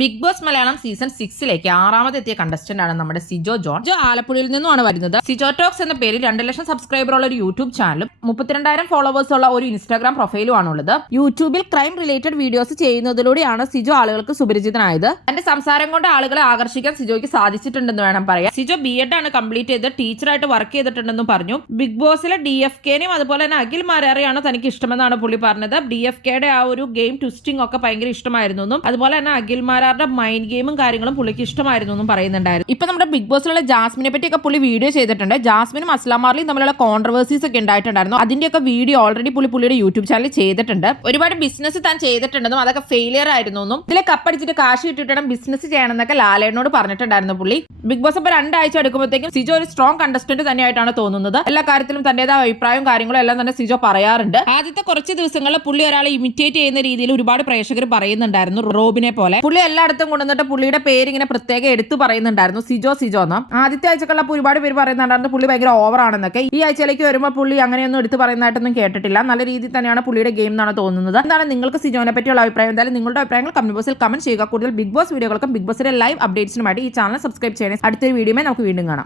Big Boss Malayalam season 6ലേക്ക് ആറാമതെത്തിയ contestant ആണ് നമ്മുടെ സിജോ ജോൺ. സിജോ ആലപ്പുഴയിൽ നിന്നുമാണ് വരുന്നത്. സിജോ ടോക്സ് എന്ന പേരിൽ 2 ലക്ഷം സബ്സ്ക്രൈബർ ഉള്ള ഒരു യൂട്യൂബ് ചാനലും 32,000 ഫോളോവേഴ്സ് ഉള്ള ഒരു ഇൻസ്റ്റാഗ്രാം പ്രൊഫൈലും ആണുള്ളത്. യൂട്യൂബിൽ ക്രൈം റിലേറ്റഡ് വീഡിയോസ് ചെയ്യുന്നതിലൂടെയാണ് സിജോ ആളുകൾക്ക് സുപരിചിതനായത്. തന്റെ സംസാരം കൊണ്ട് ആളുകളെ ആകർഷിക്കാൻ സിജോയ്ക്ക് സാധിച്ചിട്ടുണ്ടെന്ന് വേണം പറയാം. സിജോ BEd ആണ് കംപ്ലീറ്റ് ചെയ്ത് ടീച്ചറായിട്ട് വർക്ക് ചെയ്തിട്ടുണ്ടെന്നും പറഞ്ഞു. ബിഗ് ബോസിലെ DFKനെയും അതുപോലെ തന്നെ അഖിൽ മാരാരെയാണ് തനിക്ക് ഇഷ്ടമെന്നാണ് പുള്ളി പറഞ്ഞത്. DFKയുടെ ആ ഒരു ഗെയിം ട്വിസ്റ്റിംഗ് ഒക്കെ ഭയങ്കര ഇഷ്ടമായിരുന്നു എന്നും അതുപോലെ തന്നെ അഖിൽ മൈൻഡ് ഗെയിമും കാര്യങ്ങളും പുള്ളിക്ക് ഇഷ്ടമായിരുന്നു എന്നും പറയുന്നുണ്ടായിരുന്നു. ഇപ്പൊ നമ്മുടെ ബിഗ് ബോസിലുള്ള ജാസ്മിനെ പറ്റിയൊക്കെ പുള്ളി വീഡിയോ ചെയ്തിട്ടുണ്ട്. ജാസ്മിനും അസ്ലാം മാർലിയും തമ്മിലുള്ള കോൺട്രവേഴ്സീസ് ഒക്കെ ഉണ്ടായിട്ടുണ്ടായിരുന്നു. അതിന്റെയൊക്കെ വീഡിയോ ഓൾറെഡി പുള്ളിയുടെ യൂട്യൂബ് ചാനലിൽ ചെയ്തിട്ടുണ്ട്. ഒരുപാട് ബിസിനസ് താൻ ചെയ്തിട്ടുണ്ടെന്നും അതൊക്കെ ഫെയിലിയർ ആയിരുന്നു എന്നും ഇതിലെ കപ്പടിച്ചിട്ട് കാശ് കിട്ടിയിട്ട് ബിസിനസ് ചെയ്യണമെന്നൊക്കെ ലാലേട്ടനോട് പറഞ്ഞിട്ടുണ്ടായിരുന്നു പുള്ളി. ബിഗ് ബോസ് ഇപ്പൊ 2 ആഴ്ച എടുക്കുമ്പോഴത്തേക്കും സിജോ ഒരു സ്ട്രോങ് കണ്ടസ്റ്റന്റ് തന്നെയായിട്ടാണ് തോന്നുന്നത്. എല്ലാ കാര്യത്തിലും തന്റേതായ അഭിപ്രായവും കാര്യങ്ങളും എല്ലാം തന്നെ സിജോ പറയാറുണ്ട്. ആദ്യത്തെ കുറച്ച് ദിവസങ്ങളിൽ പുള്ളി ഒരാളെ ഇമിറ്റേറ്റ് ചെയ്യുന്ന രീതിയിൽ ഒരുപാട് പ്രേക്ഷകർ പറയുന്നുണ്ടായിരുന്നു. റോബിനെ പോലെ പുള്ളി എല്ലായിടത്തും കൊണ്ടുവന്നിട്ട് പുള്ളിയുടെ പേര് ഇങ്ങനെ പ്രത്യേകം എടുത്തു പറയുന്നുണ്ടായിരുന്നു, സിജോ എന്ന്. ആദ്യത്തെ ആഴ്ചക്കുള്ള ഒരുപാട് പേര് പറയുന്നുണ്ടായിരുന്നു പുള്ളി ഭയങ്കര ഓവർ ആണെന്നൊക്കെ. ഈ ആഴ്ചയിലേക്ക് വരുമ്പോൾ പുള്ളി അങ്ങനെയൊന്നും എടുത്തു പറയുന്നതായിട്ടൊന്നും കേട്ടിട്ടില്ല. നല്ല രീതിയിൽ തന്നെയാണ് പുള്ളിയുടെ ഗെയിം എന്നാണ് തോന്നുന്നത്. എന്താണ് നിങ്ങൾക്ക് സിജോനെ പറ്റിയുള്ള അഭിപ്രായം? എന്തായാലും നിങ്ങളുടെ അഭിപ്രായങ്ങൾ കമന്റ് ബോക്സിൽ കമന്റ് ചെയ്യുക. കൂടുതൽ ബിഗ് ബോസ് വീഡിയോകൾക്കും ബിഗ് ബോസിന്റെ ലൈവ് അപ്ഡേറ്റ്സിനുമായിട്ട് ഈ ചാനൽ സബ്സ്ക്രൈബ് ചെയ്യണേ. അടുത്തൊരു വീഡിയോയിൽ നമുക്ക് വീണ്ടും കാണാം.